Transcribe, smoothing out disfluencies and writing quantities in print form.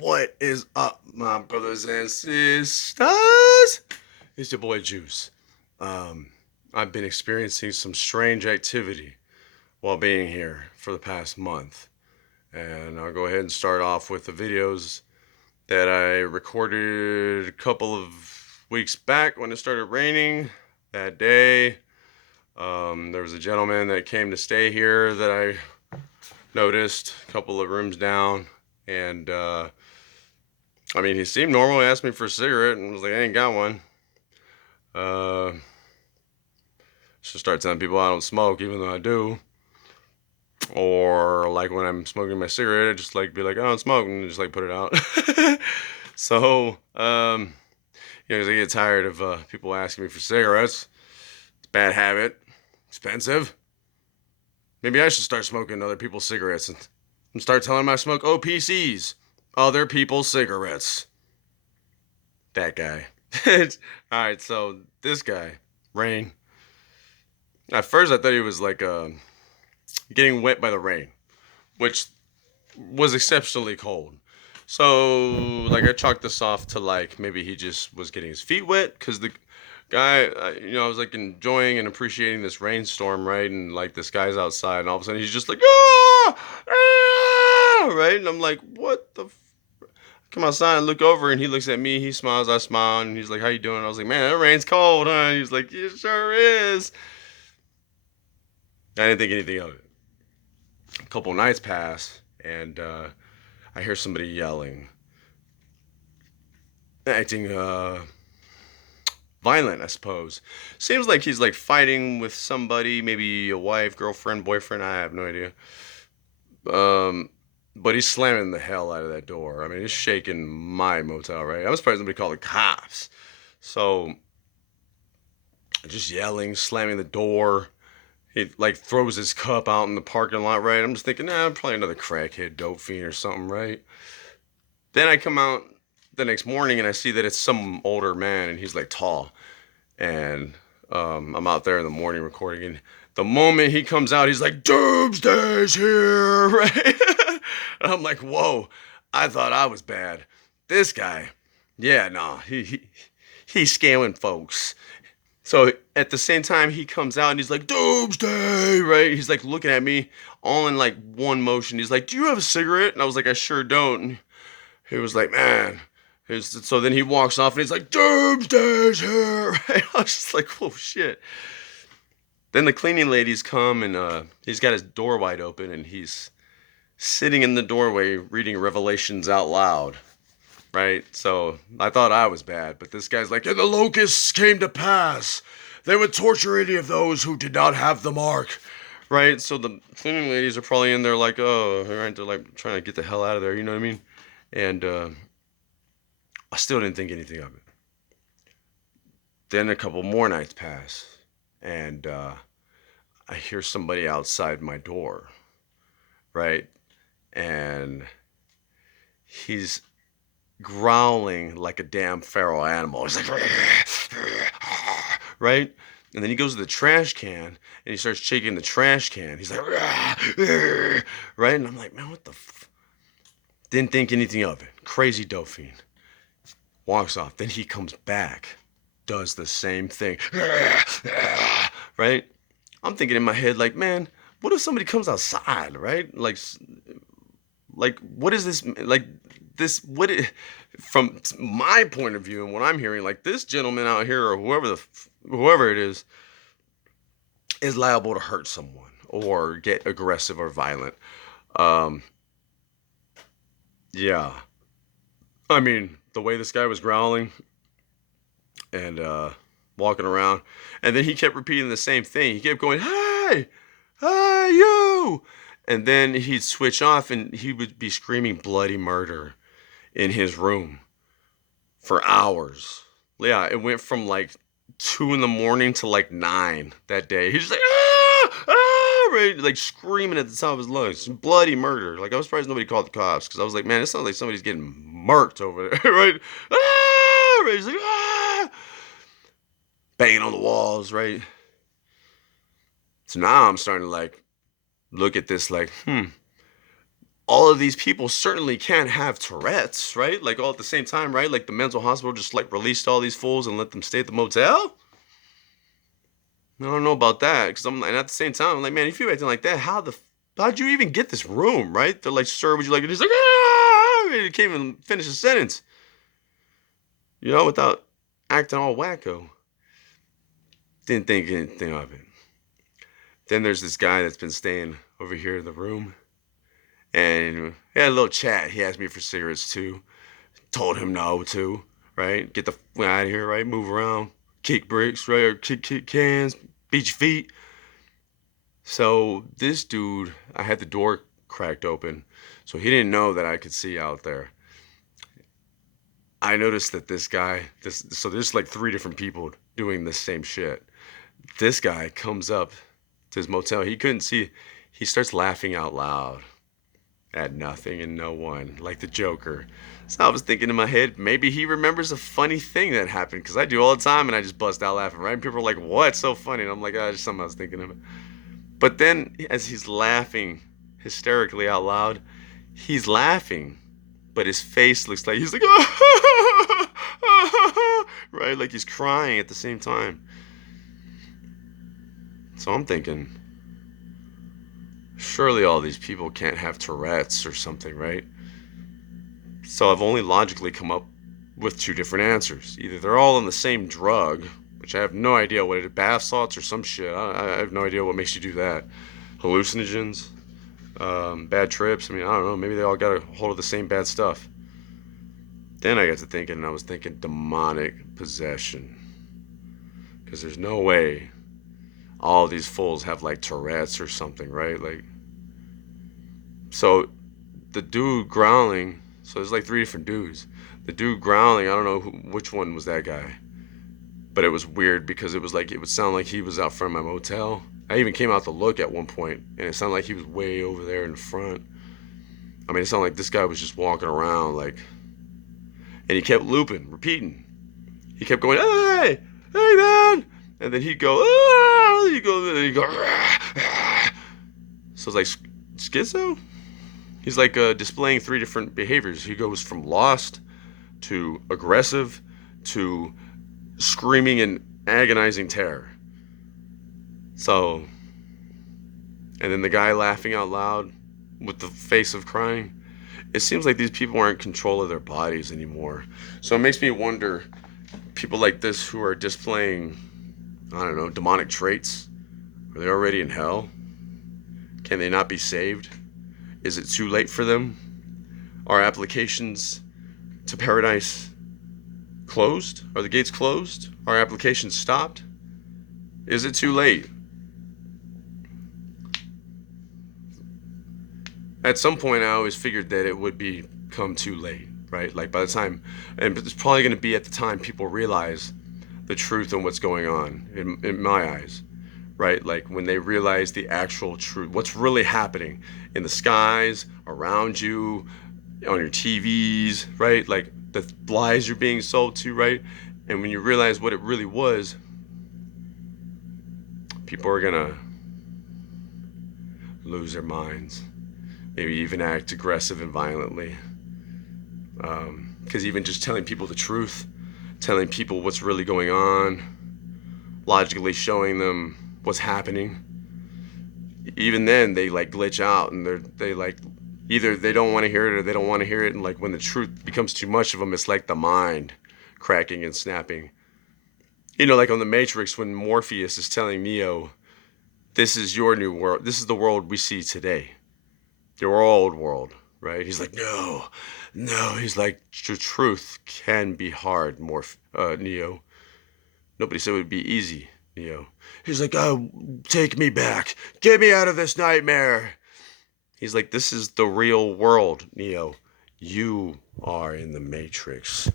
What is up, my brothers and sisters? It's your boy Juice. Um, I've been experiencing some strange activity while being here for the past month. And I'll go ahead and start off with the videos that I recorded a couple of weeks back when it started raining that day. There was a gentleman that came to stay here that I noticed a couple of rooms down. And I mean, he seemed normal. He asked me for a cigarette and was like, I ain't got one. Uh, should start telling people I don't smoke, even though I do. Or like when I'm smoking my cigarette, I just like be like, I don't smoke, and just like put it out. So, you know, 'cause I get tired of people asking me for cigarettes. It's a bad habit, expensive. Maybe I should start smoking other people's cigarettes and start telling them I smoke OPCs, other people's cigarettes. That guy. All right, so this guy, Rain. At first, I thought he was like getting wet by the rain, which was exceptionally cold. So, like, I chalked this off to like maybe he just was getting his feet wet because the guy, I was like enjoying and appreciating this rainstorm, right? And like this guy's outside, and all of a sudden he's just like, ah, ah, right? And I'm like, what the? Come outside and look over, and he looks at me. He smiles, I smile, and he's like, "How you doing?" I was like, "Man, that rain's cold, huh?" And he's like, "It sure is." I didn't think anything of it. A couple nights pass, and I hear somebody yelling, acting violent, I suppose. Seems like he's like fighting with somebody, maybe a wife, girlfriend, boyfriend. I have no idea. Um, but he's slamming the hell out of that door. I mean, he's shaking my motel, right? I'm surprised nobody called the cops. So just yelling, slamming the door. He like throws his cup out in the parking lot, right? I'm just thinking, probably another crackhead, dope fiend or something, right? Then I come out the next morning and I see that it's some older man and he's like tall. And I'm out there in the morning recording, and the moment he comes out, he's like, "Doomsday's here," right? And I'm like, "Whoa!" I thought I was bad. This guy, yeah, no, he's scamming folks. So at the same time, he comes out and he's like, "Doomsday," right? He's like looking at me all in like one motion. He's like, "Do you have a cigarette?" And I was like, "I sure don't." And he was like, "Man." So then he walks off and he's like, "Doomsday's here." Right? I was just like, "Oh shit." Then the cleaning ladies come and he's got his door wide open and he's sitting in the doorway reading Revelations out loud. Right? So I thought I was bad, but this guy's like, "And the locusts came to pass. They would torture any of those who did not have the mark." Right? So the cleaning ladies are probably in there like, oh, right? They're like trying to get the hell out of there, you know what I mean? And I still didn't think anything of it. Then a couple more nights pass, and I hear somebody outside my door, right? And he's growling like a damn feral animal. He's like, right? And then he goes to the trash can and he starts shaking the trash can. He's like, right? And I'm like, man, what the Didn't think anything of it. Crazy Dauphine. Walks off. Then he comes back, does the same thing, right? I'm thinking in my head, like, man, what if somebody comes outside, right? Like, what is this? Like, this, from my point of view and what I'm hearing, like, this gentleman out here or whoever it is liable to hurt someone or get aggressive or violent. Um, yeah. I mean, the way this guy was growling and walking around, and then he kept repeating the same thing. He kept going, "Hey, hey, you!" And then he'd switch off, and he would be screaming bloody murder in his room for hours. Yeah, it went from like 2 in the morning to like 9 that day. He's just like, ah, ah, right, like screaming at the top of his lungs, bloody murder. Like I was surprised nobody called the cops because I was like, man, it sounds like somebody's getting murked over there, right? Ah, right. He's like, ah, banging on the walls, right? So now I'm starting to like look at this like, all of these people certainly can't have Tourette's, right? Like all at the same time, right? Like the mental hospital just like released all these fools and let them stay at the motel. I don't know about that because and at the same time, I'm like, man, if you acting like that, how'd you even get this room, right? They're like, sir, would you like it? He's like, ah! He can't even finish a sentence, without acting all wacko. Didn't think anything of it. Then there's this guy that's been staying over here in the room, and he had a little chat. He asked me for cigarettes too. Told him no too, right? Get the out of here, right? Move around, kick bricks, right? Or kick cans, beat your feet. So this dude, I had the door cracked open, so he didn't know that I could see out there. I noticed that this guy, so there's like three different people doing the same shit. This guy comes up to his motel. He couldn't see. He starts laughing out loud at nothing and no one, like the Joker. So I was thinking in my head, maybe he remembers a funny thing that happened, because I do all the time, and I just bust out laughing, right? And people are like, "What's so funny?" And I'm like, "Ah, just something I was thinking of." But then, as he's laughing hysterically out loud, he's laughing, but his face looks like he's like, right? Like he's crying at the same time. So I'm thinking, surely all these people can't have Tourette's or something, right? So I've only logically come up with two different answers. Either they're all on the same drug, which I have no idea what it is, bath salts or some shit. I have no idea what makes you do that. Hallucinogens, bad trips. I mean, I don't know. Maybe they all got a hold of the same bad stuff. Then I got to thinking, and I was thinking demonic possession. Because there's no way all these fools have like Tourette's or something, right? Like, so the dude growling, so there's like three different dudes. The dude growling, I don't know which one was that guy. But it was weird because it was like, it would sound like he was out front of my motel. I even came out to look at one point, and it sounded like he was way over there in the front. I mean, it sounded like this guy was just walking around, like, and he kept looping, repeating. He kept going, "Hey, hey, man!" And then he'd go, "Ah!" He'd go, and then he'd go, "Rah, rah." So it's like schizo. He's like displaying three different behaviors. He goes from lost to aggressive to screaming in agonizing terror. So, and then the guy laughing out loud with the face of crying. It seems like these people aren't in control of their bodies anymore. So it makes me wonder, people like this who are displaying, I don't know, demonic traits, are they already in hell? Can they not be saved? Is it too late for them? Are applications to paradise closed? Are the gates closed? Are applications stopped? Is it too late? At some point, I always figured that it would become too late, right? Like by the time, and it's probably going to be at the time people realize the truth and what's going on, in my eyes, right? Like when they realize the actual truth, what's really happening in the skies, around you, on your TVs, right? Like the lies you're being sold to, right? And when you realize what it really was, people are going to lose their minds. Maybe even act aggressive and violently. Because even just telling people the truth, telling people what's really going on, logically showing them what's happening, even then they like glitch out, and they like, either they don't want to hear it or they don't want to hear it, and like when the truth becomes too much of them, it's like the mind cracking and snapping. Like on the Matrix, when Morpheus is telling Neo, "This is your new world. This is the world we see today. Your old world," right? He's like, "No, no." He's like, "The truth can be hard, Neo. Nobody said it would be easy, Neo." He's like, "Oh, take me back. Get me out of this nightmare." He's like, "This is the real world, Neo. You are in the Matrix."